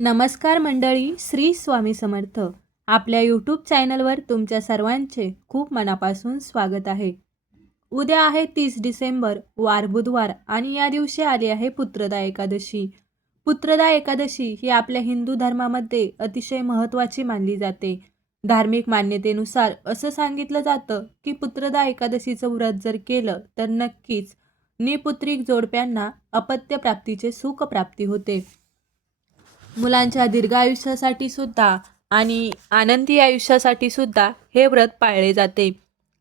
नमस्कार मंडळी, श्री स्वामी समर्थ. आपल्या यूट्यूब चॅनलवर तुमच्या सर्वांचे खूप मनापासून स्वागत आहे. उद्या आहे 30 डिसेंबर, वार बुधवार, आणि या दिवशी आली आहे पुत्रदा एकादशी. पुत्रदा एकादशी ही आपल्या हिंदू धर्मामध्ये अतिशय महत्त्वाची मानली जाते. धार्मिक मान्यतेनुसार असं सांगितलं जातं की पुत्रदा एकादशीचं व्रत जर केलं तर नक्कीच निपुत्रिक जोडप्यांना अपत्य प्राप्तीचे सुख प्राप्ती होते. मुलांच्या दीर्घ आयुष्यासाठी सुद्धा आणि आनंदी आयुष्यासाठी सुद्धा हे व्रत पाळले जाते.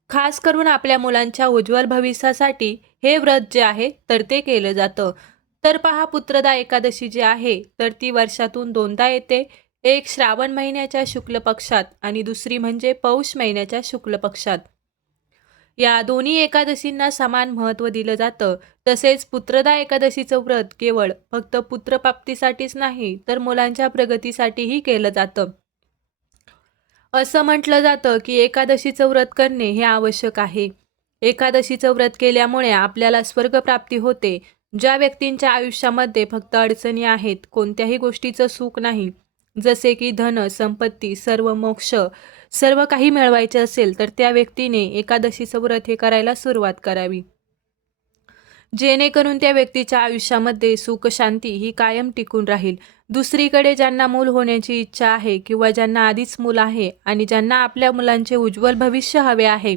खास करून आपल्या मुलांच्या उज्ज्वल भविष्यासाठी हे व्रत जे आहे तर ते केलं जातं. तर पहा, पुत्रदा एकादशी जी आहे तर ती वर्षातून दोनदा येते. एक श्रावण महिन्याच्या शुक्ल पक्षात आणि दुसरी म्हणजे पौष महिन्याच्या शुक्ल पक्षात. या दोन्ही एकादशींना समान महत्त्व दिलं जातं. तसेच पुत्रदा एकादशीचं व्रत केवळ फक्त पुत्रप्राप्तीसाठीच नाही तर मुलांच्या प्रगतीसाठीही केलं जातं. असं म्हटलं जातं की एकादशीचं व्रत करणे हे आवश्यक आहे. एकादशीचं व्रत केल्यामुळे आपल्याला स्वर्गप्राप्ती होते. ज्या व्यक्तींच्या आयुष्यामध्ये फक्त अडचणी आहेत, कोणत्याही गोष्टीचं सुख नाही, जसे की धन, संपत्ती, सर्व मोक्ष, सर्व काही मिळवायचे असेल तर त्या व्यक्तीने एकादशीचं व्रत हे करायला सुरुवात करावी. जेणेकरून त्या व्यक्तीच्या आयुष्यामध्ये सुख शांती ही कायम टिकून राहील. दुसरीकडे ज्यांना मूल होण्याची इच्छा आहे किंवा ज्यांना आधीच मूल आहे आणि ज्यांना आपल्या मुलांचे उज्ज्वल भविष्य हवे आहे,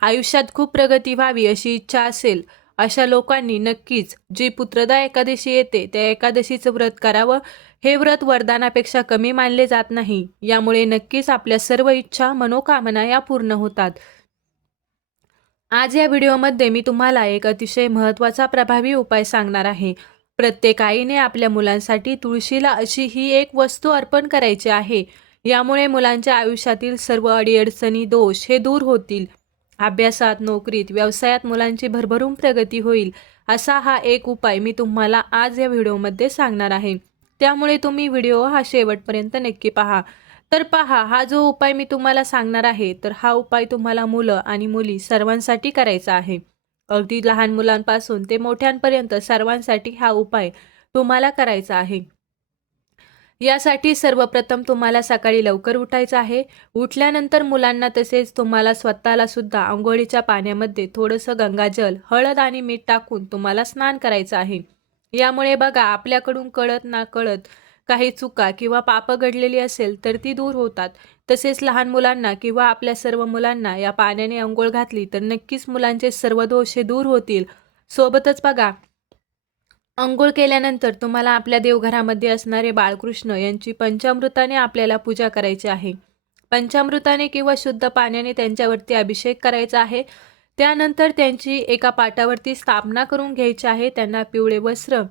आयुष्यात खूप प्रगती व्हावी अशी इच्छा असेल, अशा लोकांनी नक्कीच जी पुत्रदा एकादशी येते त्या एकादशीचं व्रत करावं. हे व्रत वरदानापेक्षा कमी मानले जात नाही. यामुळे नक्कीच आपल्या सर्व इच्छा मनोकामना या पूर्ण होतात. आज या व्हिडिओमध्ये मी तुम्हाला एक अतिशय महत्त्वाचा प्रभावी उपाय सांगणार आहे. प्रत्येक आईने आपल्या मुलांसाठी तुळशीला अशी ही एक वस्तू अर्पण करायची आहे. यामुळे मुलांच्या आयुष्यातील सर्व अडीअडचणी, दोष हे दूर होतील. अभ्यासात, नोकरीत, व्यवसायात मुलांची भरभरून प्रगती होईल. असा हा एक उपाय मी तुम्हाला आज या व्हिडिओमध्ये सांगणार आहे. त्यामुळे तुम्ही व्हिडिओ हा शेवटपर्यंत नक्की पहा. तर पहा, हा जो उपाय मी तुम्हाला सांगणार आहे तर हा उपाय तुम्हाला मुलं आणि मुली सर्वांसाठी करायचा आहे. अगदी लहान मुलांपासून ते मोठ्यांपर्यंत सर्वांसाठी हा उपाय तुम्हाला करायचा आहे. यासाठी सर्वप्रथम तुम्हाला सकाळी लवकर उठायचं आहे. उठल्यानंतर मुलांना तसेच तुम्हाला स्वतःला सुद्धा अंघोळीच्या पाण्यामध्ये थोडंसं गंगाजल, हळद आणि मीठ टाकून तुम्हाला स्नान करायचं आहे. यामुळे बघा, आपल्याकडून कळत ना कळत काही चुका किंवा पापं घडलेली असेल तर ती दूर होतात. तसेच लहान मुलांना किंवा आपल्या सर्व मुलांना या पाण्याने अंघोळ घातली तर नक्कीच मुलांचे सर्व दोष हे दूर होतील. सोबतच बघा, अंघोळ केल्यानंतर तुम्हाला आपल्या देवघरामध्ये असणारे बाळकृष्ण यांची पंचामृताने आपल्याला पूजा करायची आहे. पंचामृताने किंवा शुद्ध पाण्याने त्यांच्यावरती अभिषेक करायचा आहे. त्यानंतर त्यांची एका पाटावरती स्थापना करून घ्यायची आहे. त्यांना पिवळे वस्त्र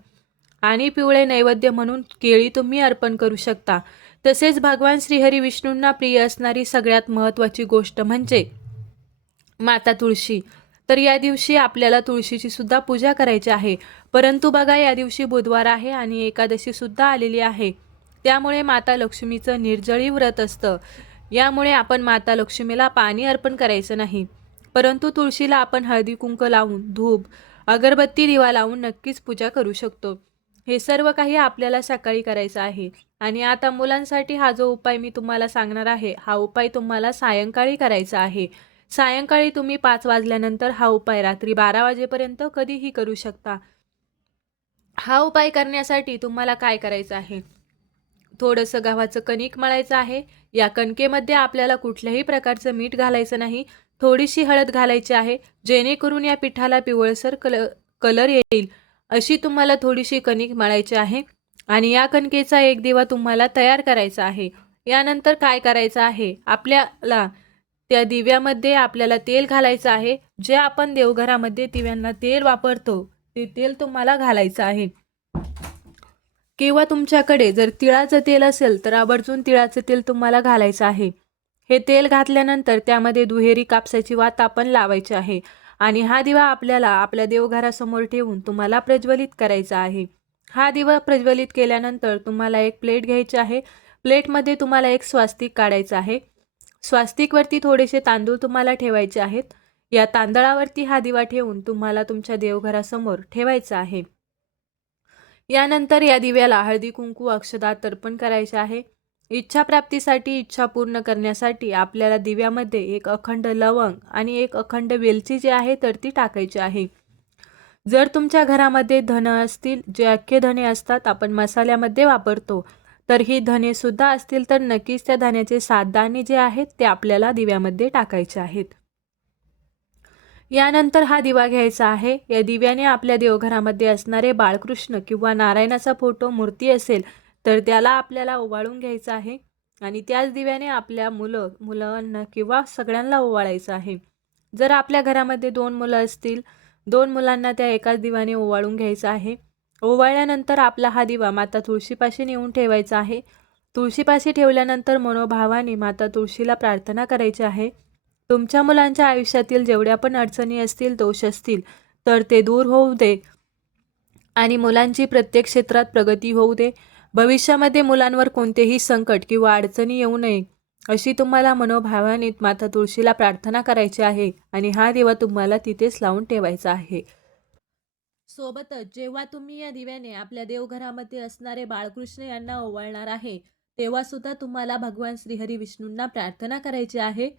आणि पिवळे नैवेद्य म्हणून केळी तुम्ही अर्पण करू शकता. तसेच भगवान श्रीहरी विष्णूंना प्रिय असणारी सगळ्यात महत्त्वाची गोष्ट म्हणजे माता तुळशी. तर या दिवशी आपल्याला तुळशीची सुद्धा पूजा करायची आहे. परंतु बघा, या दिवशी बुधवार आहे आणि एकादशी सुद्धा आलेली आहे. त्यामुळे माता लक्ष्मीचं निर्जळी व्रत असतं. यामुळे आपण माता लक्ष्मीला पाणी अर्पण करायचं नाही. परंतु तुळशीला आपण हळदी कुंकू लावून, धूप, अगरबत्ती, दिवा लावून नक्कीच पूजा करू शकतो. हे सर्व काही आपल्याला सकाळी करायचं आहे. आणि आता मुलांसाठी हा जो उपाय मी तुम्हाला सांगणार आहे, हा उपाय तुम्हाला सायंकाळी करायचा आहे. सायंकाळी तुम्ही 5 वाजल्यानंतर हा उपाय रात्री 12 वाजेपर्यंत कधीही करू शकता. हा उपाय करण्यासाठी तुम्हाला काय करायचं आहे? थोडंसं गव्हाचं कणिक मळायचं आहे. या कणकेमध्ये आपल्याला कुठल्याही प्रकारचं मीठ घालायचं नाही. थोडीशी हळद घालायची आहे, जेणेकरून या पिठाला पिवळसर कलर येईल. अशी तुम्हाला थोडीशी कणिक मळायची आहे आणि या कणकेचा एक दिवा तुम्हाला तयार करायचा आहे. यानंतर काय करायचं आहे? आपल्याला त्या दिव्यामध्ये आपल्याला तेल घालायचं आहे. जे आपण देवघरामध्ये दिव्यांना तेल वापरतो ते तेल तुम्हाला घालायचं आहे. किंवा तुमच्याकडे जर तिळाचं तेल असेल तर आवर्जून तिळाचं तेल तुम्हाला घालायचं आहे. हे तेल घातल्यानंतर त्यामध्ये दुहेरी कापसाची वात आपण लावायची आहे आणि हा दिवा आपल्याला आपल्या देवघरासमोर ठेवून तुम्हाला प्रज्वलित करायचा आहे. हा दिवा प्रज्वलित केल्यानंतर तुम्हाला एक प्लेट घ्यायची आहे. प्लेटमध्ये तुम्हाला एक स्वास्तिक काढायचं आहे. स्वास्तिकवरती थोडेसे तांदूळ तुम्हाला ठेवायचे आहेत. या तांदळावरती हा दिवा ठेवून तुम्हाला तुमच्या देवघरासमोर ठेवायचा आहे. यानंतर या दिव्याला हळदी कुंकू अक्षदा तर्पण करायचे आहे. इच्छा प्राप्तीसाठी इच्छा पूर्ण करण्यासाठी आपल्याला दिव्यामध्ये एक अखंड लवंग आणि एक अखंड वेलची जी आहे तर ती टाकायची आहे. जर तुमच्या घरामध्ये धन असतील, जे अख्खे धने असतात आपण मसाल्यामध्ये वापरतो, तर ही धने सुद्धा असतील तर नक्कीच त्या धान्याचे 7 दाणे जे आहेत ते आपल्याला दिव्यामध्ये टाकायचे आहेत. यानंतर हा दिवा घ्यायचा आहे. या दिव्याने आपल्या देवघरामध्ये असणारे बाळकृष्ण किंवा नारायणाचा फोटो मूर्ती असेल तर त्याला आपल्याला ओवाळून घ्यायचं आहे आणि त्याच दिव्याने आपल्या मुलांना किंवा सगळ्यांना ओवाळायचं आहे. जर आपल्या घरामध्ये 2 मुलं असतील, 2 मुलांना त्या एकाच दिव्याने ओवाळून घ्यायचं आहे. ओवाळल्यानंतर आपला हा दिवा माता तुळशीपाशी नेऊन ठेवायचा आहे. तुळशीपाशी ठेवल्यानंतर मनोभावाने माता तुळशीला प्रार्थना करायची आहे. तुमच्या मुलांच्या आयुष्यातील जेवढ्या पण अडचणी असतील, दोष असतील, तर ते दूर होऊ दे आणि मुलांची प्रत्येक क्षेत्रात प्रगती होऊ दे. भविष्यामध्ये मुलांवर कोणतेही संकट किंवा अडचणी येऊ नये, अशी तुम्हाला मनोभावाने माता तुळशीला प्रार्थना करायची आहे आणि हा दिवा तुम्हाला तिथेच लावून ठेवायचा आहे. सोबतच जेव्हा तुम्ही या दिव्याने आपल्या देवघरामध्ये असणारे बाळकृष्ण यांना ओवाळणार आहे, तेव्हा सुद्धा तुम्हाला भगवान श्रीहरी विष्णूंना प्रार्थना करायची आहे.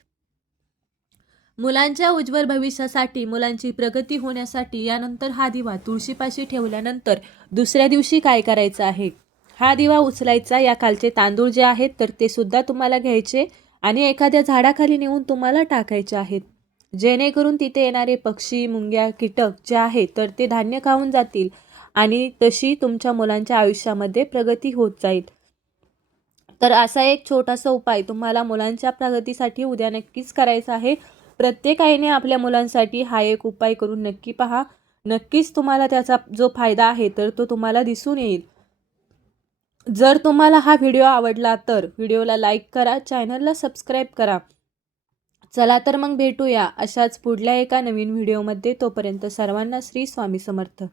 मुलांच्या उज्ज्वल भविष्यासाठी, मुलांची प्रगती होण्यासाठी यानंतर हा दिवा तुळशीपाशी ठेवल्यानंतर दुसऱ्या दिवशी काय करायचं आहे, हा दिवा उचलायचा. या खालचे तांदूळ जे आहेत तर ते सुद्धा तुम्हाला घ्यायचे आणि एखाद्या झाडाखाली नेऊन तुम्हाला टाकायचे आहेत, जेणेकरून तिथे येणारे पक्षी, मुंग्या, कीटक जे आहेत तर ते धान्य खाऊन जातील आणि तशी तुमच्या मुलांच्या आयुष्यामध्ये प्रगती होत जाईल. तर असा एक छोटासा उपाय तुम्हाला मुलांच्या प्रगतीसाठी उद्या नक्कीच करायचा आहे. प्रत्येक आईने आपल्या मुलांसाठी हा एक उपाय करून नक्की पहा. नक्कीच तुम्हाला त्याचा जो फायदा आहे तर तो तुम्हाला दिसून येईल. जर तुम्हाला हा व्हिडिओ आवडला तर व्हिडिओला लाईक करा, चॅनलला सबस्क्राईब करा. चला तर मग भेटूया अशाच पुढल्या एका नवीन व्हिडिओमध्ये. तोपर्यंत सर्वांना श्री स्वामी समर्थ.